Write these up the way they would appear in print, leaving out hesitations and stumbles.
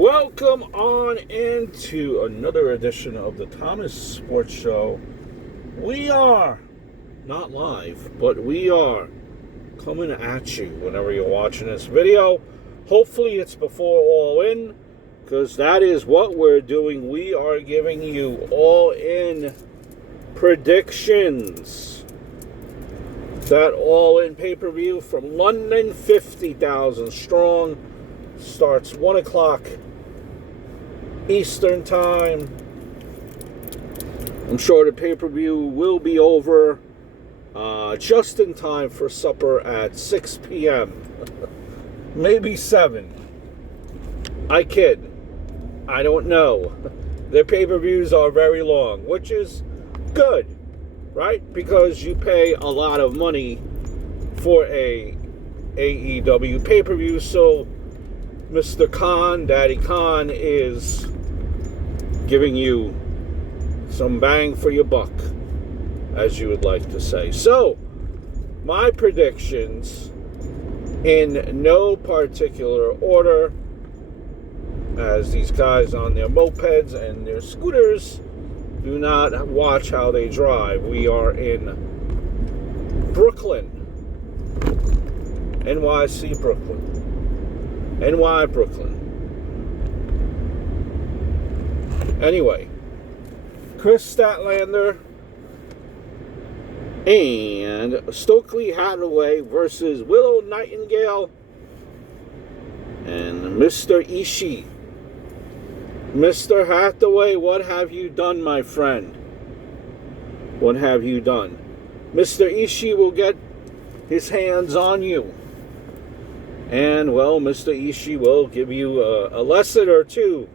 Welcome on into another edition of the Thomas Sports Show. We are not live, but we are coming at you whenever you're watching this video. Hopefully it's before All In, because that is what we're doing. We are giving you All In predictions. That All In pay-per-view from London, 50,000 strong, starts 1 o'clock Eastern Time. I'm sure the pay-per-view will be over just in time for supper at 6 p.m. Maybe 7. I kid. I don't know. Their pay-per-views are very long, which is good, right? Because you pay a lot of money for a AEW pay-per-view, so Mr. Khan, Daddy Khan, is giving you some bang for your buck, as you would like to say. So, my predictions, in no particular order, as these guys on their mopeds and their scooters do not watch how they drive. We are in Brooklyn, NYC Brooklyn. NY Brooklyn. Anyway, Chris Statlander and Stokely Hathaway versus Willow Nightingale and Mr. Ishii. Mr. Hathaway, what have you done, my friend? What have you done? Mr. Ishii will get his hands on you. And, well, Mr. Ishii will give you a lesson or two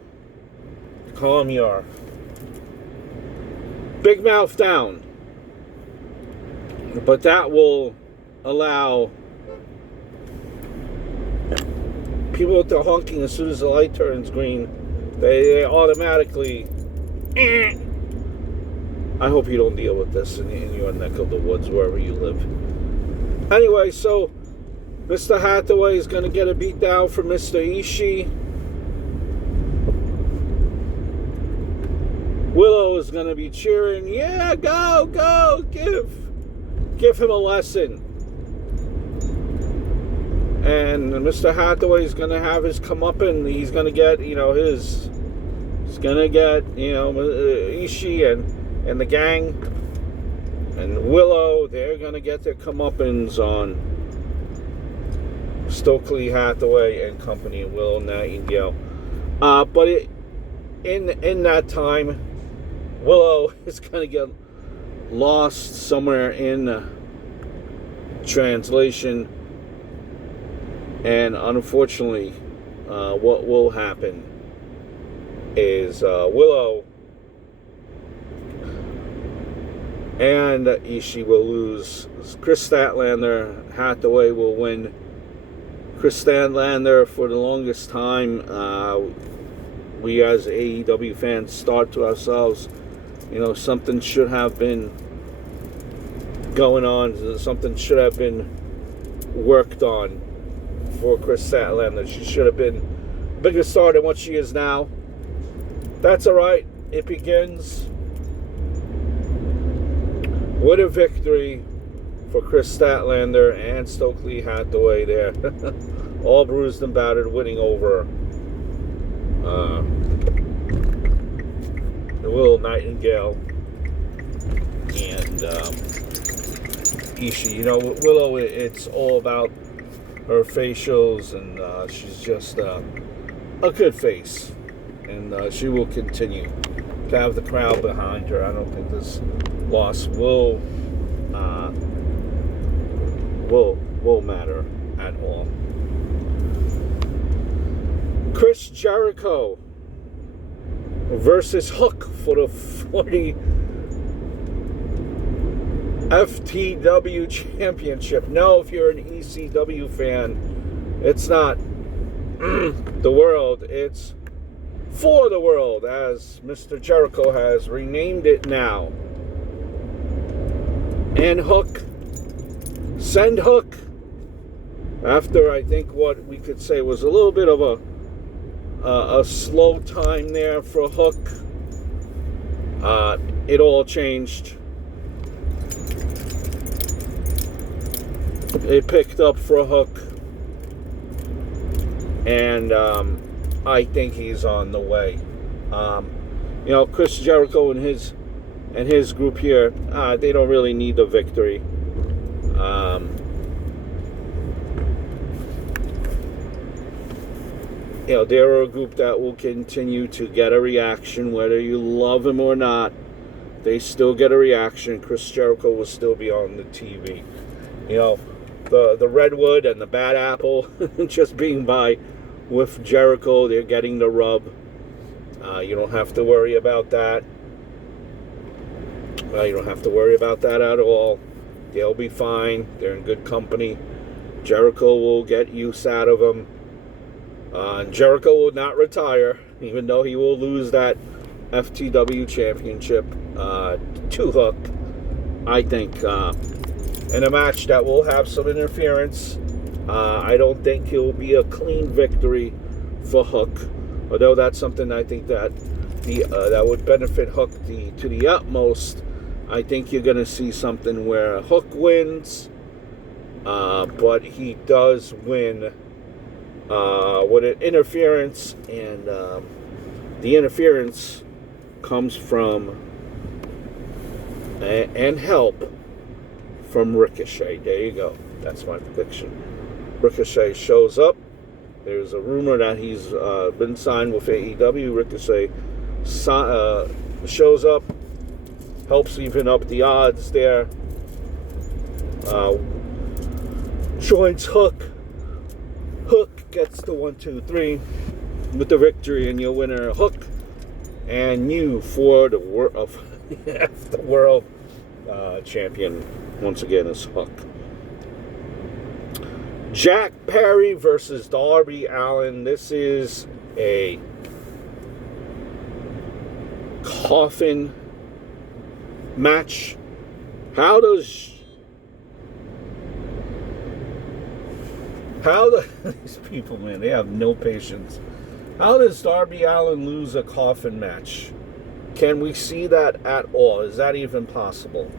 to calm your big mouth down. But that will allow people with their honking as soon as the light turns green, they automatically... I hope you don't deal with this in your neck of the woods, wherever you live. Anyway, so Mr. Hathaway is going to get a beat down from Mr. Ishii. Willow is going to be cheering, yeah, go, go, give him a lesson. And Mr. Hathaway is going to have his comeuppance. He's going to get, he's going to get, Ishii and the gang and Willow, they're going to get their comeuppance on Stokely Hathaway and company, Willow Nightingale. But in that time, Willow is going to get lost somewhere in translation. And unfortunately, what will happen is Willow and Ishii will lose. Chris Statlander, Hathaway will win. Chris Statlander, for the longest time, we as AEW fans thought to ourselves, something should have been going on, something should have been worked on for Chris Statlander. She should have been a bigger star than what she is now. That's alright. It begins with a victory for Chris Statlander and Stokely Hathaway there. All bruised and battered, winning over the Willow Nightingale and Ishii. Willow, it's all about her facials, and she's just a good face. And she will continue to have the crowd behind her. I don't think this loss will matter at all. Chris Jericho versus Hook for the 40 FTW Championship. No, if you're an ECW fan, it's not the world, it's for the world, as Mr. Jericho has renamed it now. And Hook, send Hook, after I think what we could say was a little bit of a slow time there for Hook. It all changed. It picked up for Hook. And I think he's on the way. Chris Jericho and his group here, they don't really need the victory. They're a group that will continue to get a reaction, whether you love him or not. They still get a reaction. Chris Jericho will still be on the TV. The Redwood and the Bad Apple just being by with Jericho, they're getting the rub. You don't have to worry about that. You don't have to worry about that at all. They'll be fine. They're in good company. Jericho will get use out of them. Jericho will not retire, even though he will lose that FTW championship to Hook. I think in a match that will have some interference. I don't think it'll be a clean victory for Hook, although that's something I think that that would benefit Hook to the utmost. I think you're going to see something where Hook wins, but he does win with an interference, and the interference comes from and help from Ricochet. There you go. That's my prediction. Ricochet shows up. There's a rumor that he's been signed with AEW. Ricochet shows up, helps even up the odds there. Joins Hook. Hook gets the 1, 2, 3 with the victory, and your winner Hook, and you for the world champion once again is Hook. Jack Perry versus Darby Allin. This is a coffin match. How these people, man, they have no patience. How does Darby Allin lose a coffin match? Can we see that at all? Is that even possible?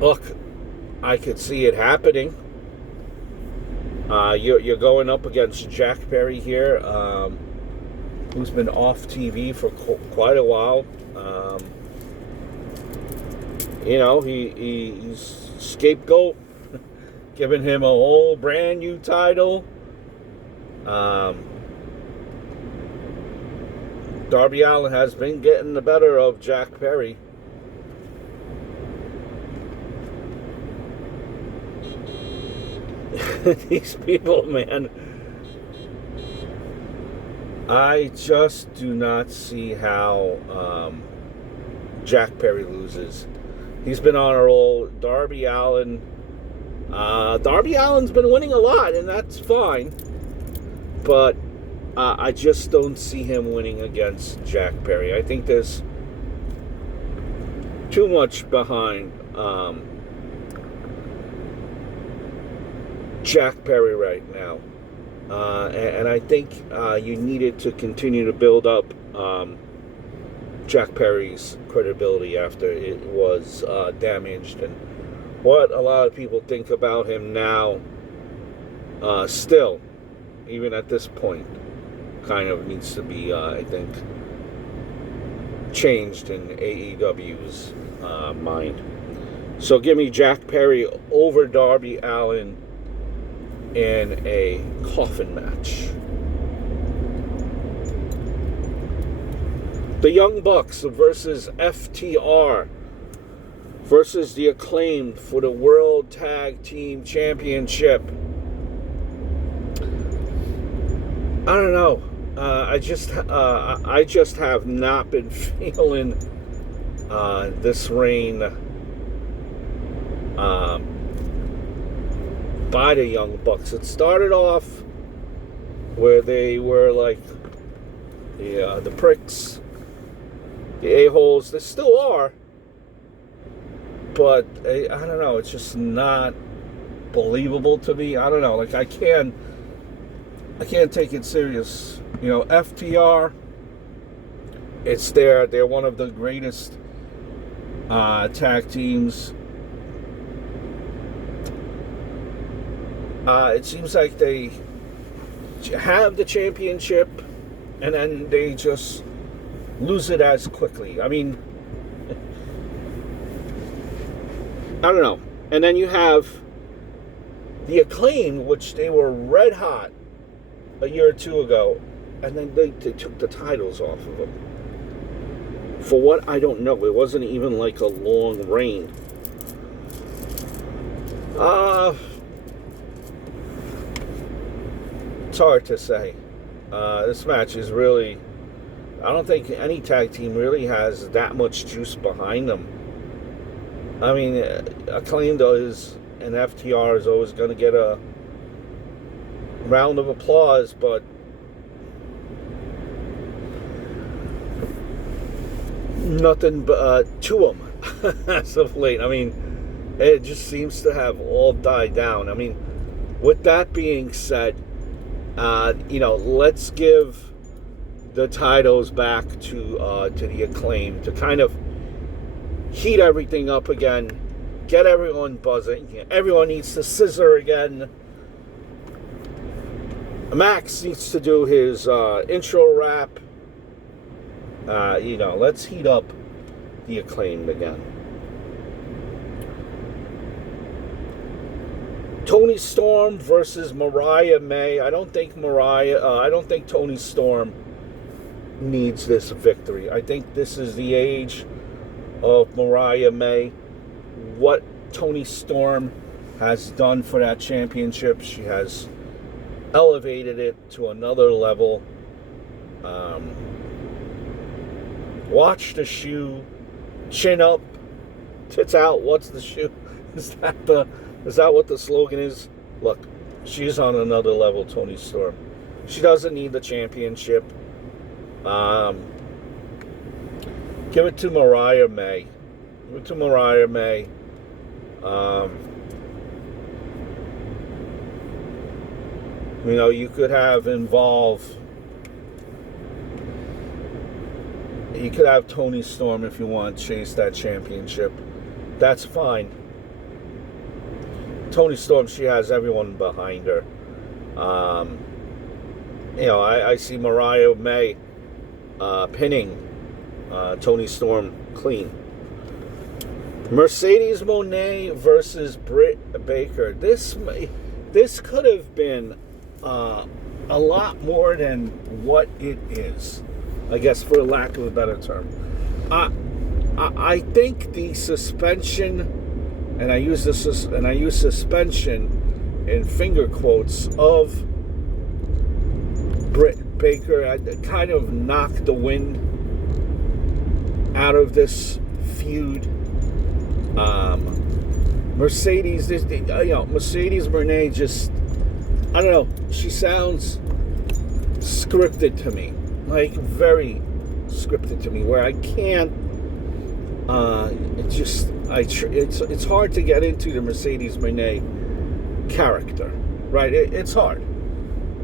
Look, I could see it happening. You're going up against Jack Perry here, who's been off TV for quite a while. He's scapegoat, giving him a whole brand new title. Darby Allin has been getting the better of Jack Perry. These people, man. I just do not see how Jack Perry loses. He's been on a roll. Darby Allin's been winning a lot, and that's fine. But I just don't see him winning against Jack Perry. I think there's too much behind Jack Perry right now. And I think you needed to continue to build up Jack Perry's credibility after it was damaged. And what a lot of people think about him now, still, even at this point, kind of needs to be, I think, changed in AEW's mind. So give me Jack Perry over Darby Allin in a coffin match. The Young Bucks versus FTR versus the Acclaimed for the World Tag Team Championship. I don't know. I just have not been feeling this reign by the Young Bucks. It started off where they were like the pricks, the a-holes. They still are, but I don't know. It's just not believable to me. I don't know. Like I can't take it serious. You know, FTR. They're one of the greatest tag teams. It seems like they have the championship and then they just lose it as quickly. I mean, I don't know. And then you have the Acclaim, which they were red hot a year or two ago, and then they took the titles off of them. For what? I don't know. It wasn't even like a long reign. It's hard to say. This match is really... I don't think any tag team really has that much juice behind them. I mean, Acclaim does, and FTR is always going to get a round of applause, but nothing but to them as of late. I mean, it just seems to have all died down. I mean, with that being said, let's give the titles back to the Acclaim to kind of heat everything up again, get everyone buzzing. Everyone needs to scissor again. Max needs to do his intro rap. Let's heat up the Acclaim again. Toni Storm versus Mariah May. I don't think Toni Storm needs this victory. I think this is the age of Mariah May. What Toni Storm has done for that championship, she has elevated it to another level. Watch the shoe, chin up, tits out. What's the shoe? Is that what the slogan is? Look, she's on another level, Toni Storm. She doesn't need the championship. Give it to Mariah May. Give it to Mariah May. You could have Toni Storm if you want to chase that championship. That's fine. Toni Storm, she has everyone behind her. I see Mariah May pinning Toni Storm clean. Mercedes Moné versus Britt Baker. This could have been a lot more than what it is, I guess, for lack of a better term. I think the suspension, and I use suspension in finger quotes, of Britt Baker kind of knocked the wind out of this feud. Mercedes Moné just, I don't know, she sounds scripted to me, like very scripted to me, where I can't, it's hard to get into the Mercedes Moné character, right? It's hard.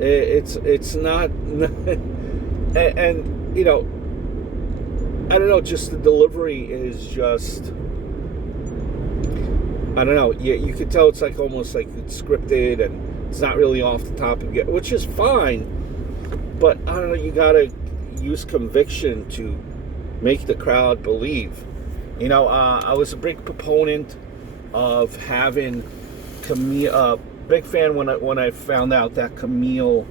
It's not, and I don't know, just the delivery is just, I don't know. You could tell it's like almost like it's scripted and it's not really off the top of it, which is fine. But I don't know. You gotta use conviction to make the crowd believe. I was a big proponent of having Camille. Big fan when I found out that Camille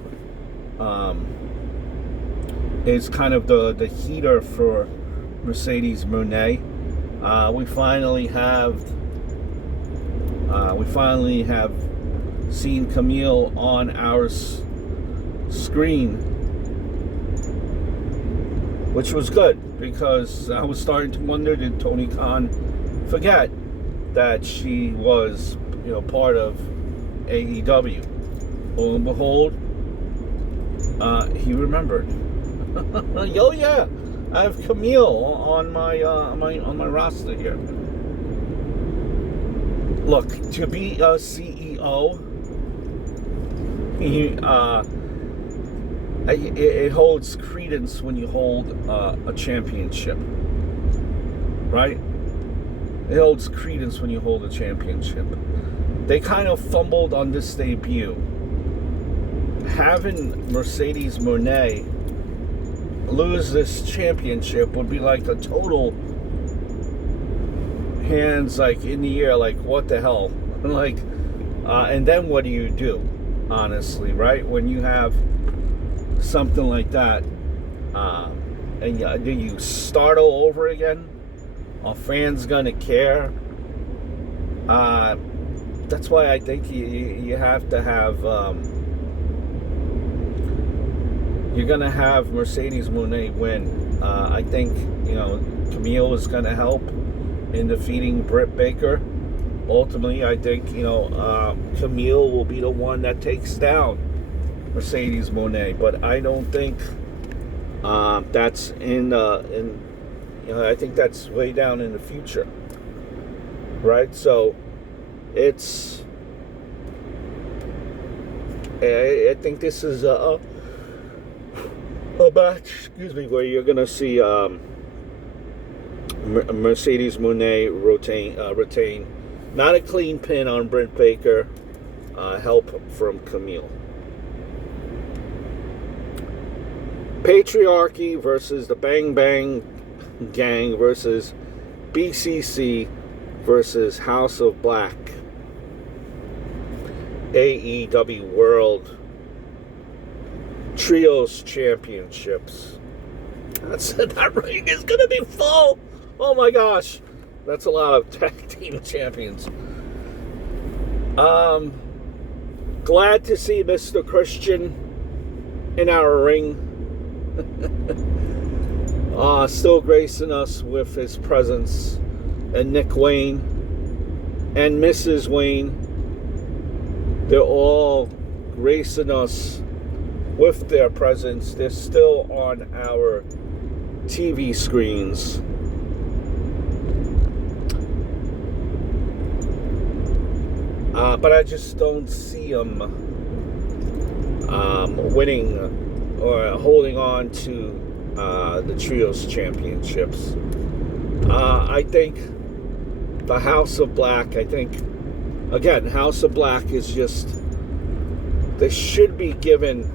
is kind of the heater for Mercedes Moné. We finally have seen Camille on our screen, which was good, because I was starting to wonder, did Tony Khan forget that she was, part of AEW? Lo and behold, he remembered. Oh yeah, I have Camille on my roster here. Look, to be a CEO, it holds credence when you hold a championship, right? It holds credence when you hold a championship. They kind of fumbled on this debut. Having Mercedes Moné lose this championship would be like a total hands like in the air, like what the hell, like, and then what do you do, honestly, right? When you have something like that, and do you start all over again? Are fans gonna care? That's why I think you have to have. You're gonna have Mercedes Moné win. I think Camille is gonna help in defeating Britt Baker. Ultimately, I think Camille will be the one that takes down Mercedes Moné, but I don't think that's I think that's way down in the future, right? So it's I think this is a match, where you're gonna see Mercedes Moné retain, not a clean pin on Britt Baker, help from Camille. Patriarchy versus the Bang Bang Gang versus BCC versus House of Black. AEW World Trios Championships. That ring is going to be full. Oh my gosh. That's a lot of tag team champions. Glad to see Mr. Christian in our ring. Still gracing us with his presence. And Nick Wayne and Mrs. Wayne. They're all gracing us with their presence. They're still on our TV screens. But I just don't see them winning or holding on to the Trios Championships. I think the House of Black, again, House of Black is just, they should be given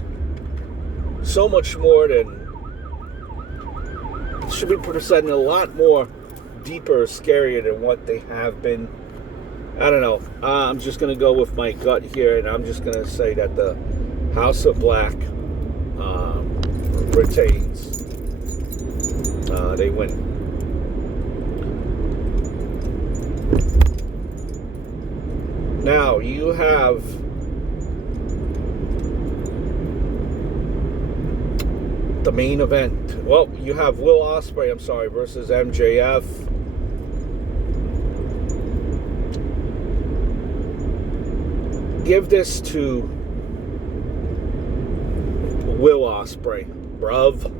so much more than, should be presented a lot more deeper, scarier than what they have been. I don't know. I'm just going to go with my gut here, and I'm just going to say that the House of Black retains. They win. Now, you have the main event. Well, you have Will Ospreay, versus MJF. Give this to Will Ospreay, bruv.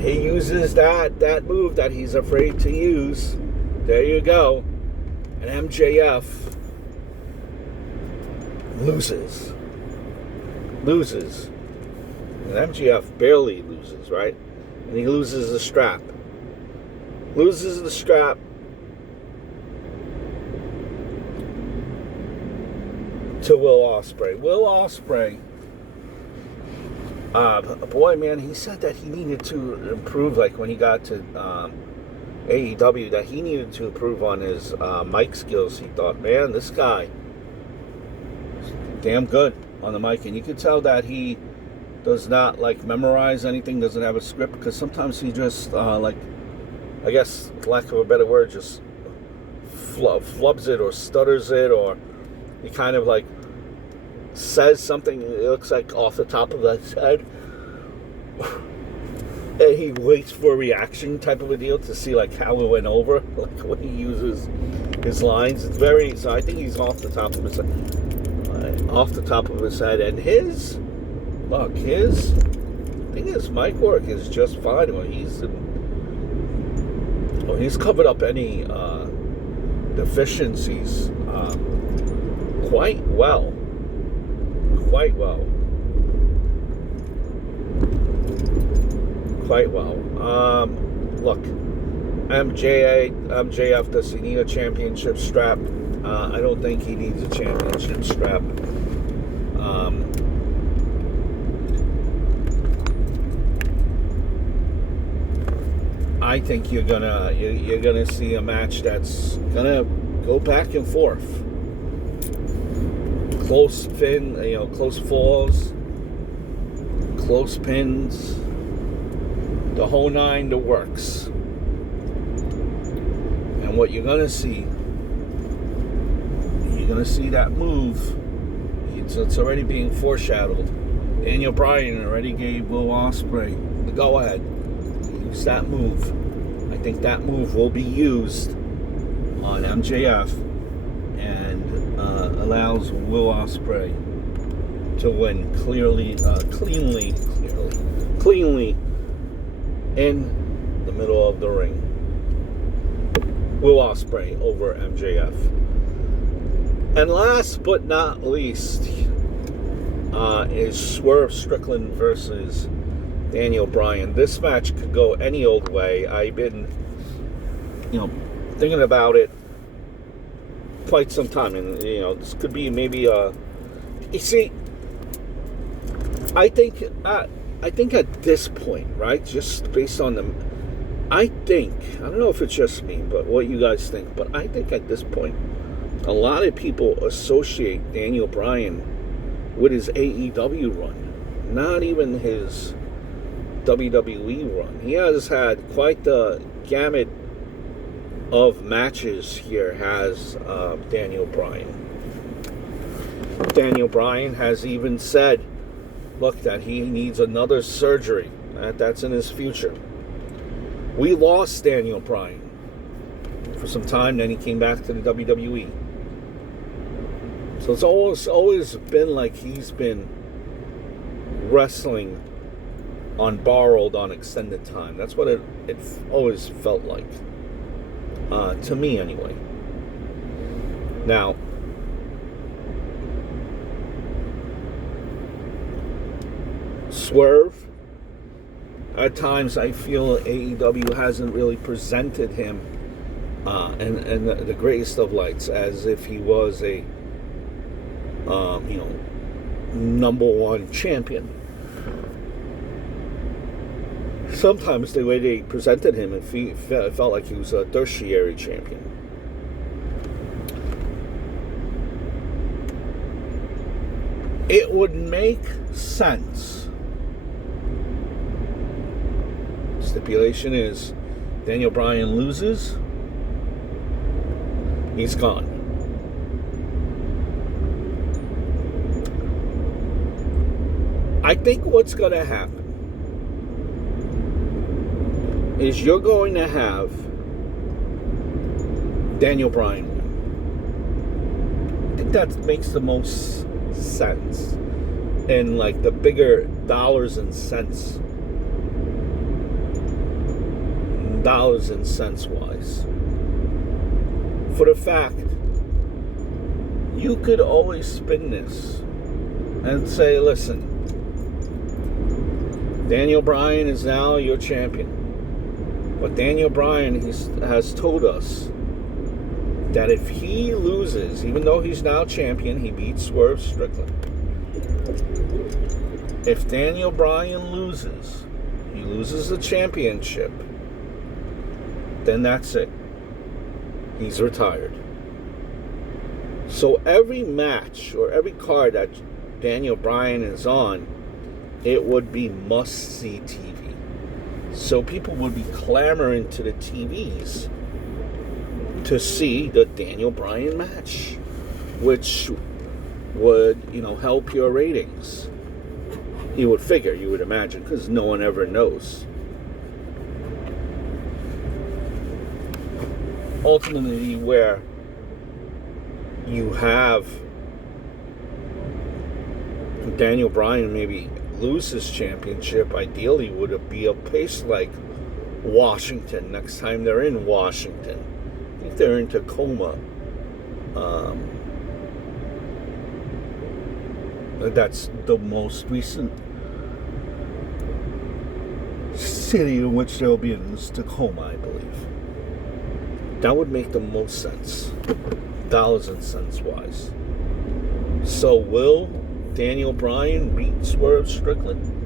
He uses that move that he's afraid to use. There you go. And MJF loses. And MJF barely loses, right? And he loses the strap. To Will Ospreay. Will Ospreay, boy, man, he said that he needed to improve, like when he got to AEW, that he needed to improve on his mic skills. He thought, man, this guy is damn good on the mic. And you could tell that he does not, memorize anything, doesn't have a script, because sometimes he just, I guess, lack of a better word, just flubs it or stutters it, or he kind of says something, it looks like off the top of his head, and he waits for a reaction type of a deal to see how it went over, when he uses his lines. It's so I think he's off the top of his head, and his mic work is just fine when he's he's covered up any deficiencies quite well. Quite well. Look, MJF, does he need a championship strap? I don't think he needs a championship strap. I think you're gonna see a match that's gonna go back and forth. Close close falls, close pins, the whole nine, the works. And what you're gonna see that move. It's already being foreshadowed. Daniel Bryan already gave Will Ospreay the go-ahead. Use that move. I think that move will be used on MJF and allows Will Ospreay to win cleanly in the middle of the ring. Will Ospreay over MJF. And last but not least is Swerve Strickland versus Daniel Bryan. This match could go any old way. I've been, thinking about it quite some time, and this could be maybe you see, I think at this point, right, just based on the, I don't know if it's just me, but what you guys think, but I think at this point, a lot of people associate Daniel Bryan with his AEW run, not even his WWE run. He has had quite the gamut of matches here, has Daniel Bryan. Daniel Bryan has even said, look, that he needs another surgery. That's in his future. We lost Daniel Bryan for some time, then he came back to the WWE. So it's always been like he's been wrestling on borrowed, on extended time. That's what it always felt like. To me, anyway. Now, Swerve, at times I feel AEW hasn't really presented him in the greatest of lights, as if he was a number one champion. Sometimes the way they presented him, it felt like he was a tertiary champion. It would make sense. Stipulation is Daniel Bryan loses, he's gone. I think what's going to happen is you're going to have Daniel Bryan win. I think that makes the most sense in like the bigger dollars and cents wise. For the fact, you could always spin this and say, listen, Daniel Bryan is now your champion. But Daniel Bryan has told us that if he loses, even though he's now champion, he beats Swerve Strickland. If Daniel Bryan loses, he loses the championship, then that's it. He's retired. So every match or every card that Daniel Bryan is on, it would be must-see TV. So people would be clamoring to the TVs to see the Daniel Bryan match, which would, help your ratings. You would figure, you would imagine, because no one ever knows. Ultimately, where you have Daniel Bryan maybe lose his championship, ideally would it be a place like Washington, next time they're in Washington. I think they're in Tacoma. That's the most recent city in which they'll be in, is Tacoma, I believe. That would make the most sense, dollars and cents wise. So will Daniel Bryan beat Swerve Strickland?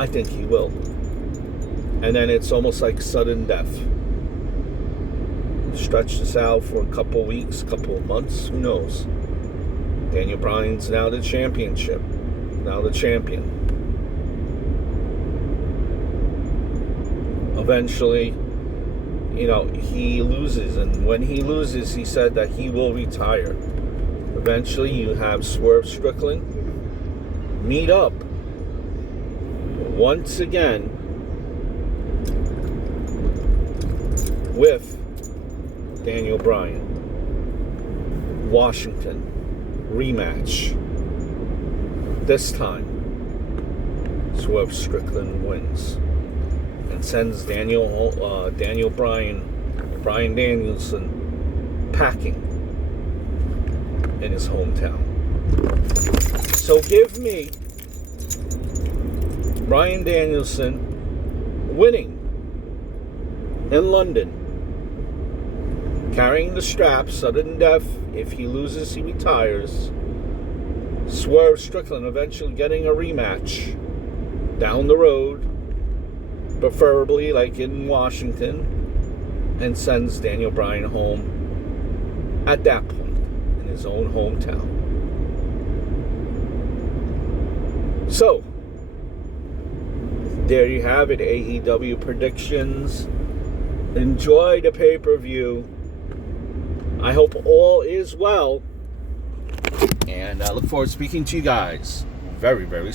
I think he will. And then it's almost like sudden death. Stretch this out for a couple weeks, couple of months, who knows? Daniel Bryan's now the champion. Eventually, he loses, and when he loses, he said that he will retire. Eventually, you have Swerve Strickland meet up once again with Daniel Bryan. Washington rematch. This time, Swerve Strickland wins and sends Daniel Bryan, Bryan Danielson, packing in his hometown. So give me Bryan Danielson winning in London, carrying the strap, sudden death. If he loses, he retires. Swerve Strickland eventually getting a rematch down the road, preferably like in Washington, and sends Daniel Bryan home at that point in his own hometown. So, there you have it, AEW predictions. Enjoy the pay-per-view. I hope all is well. And I look forward to speaking to you guys very, very soon.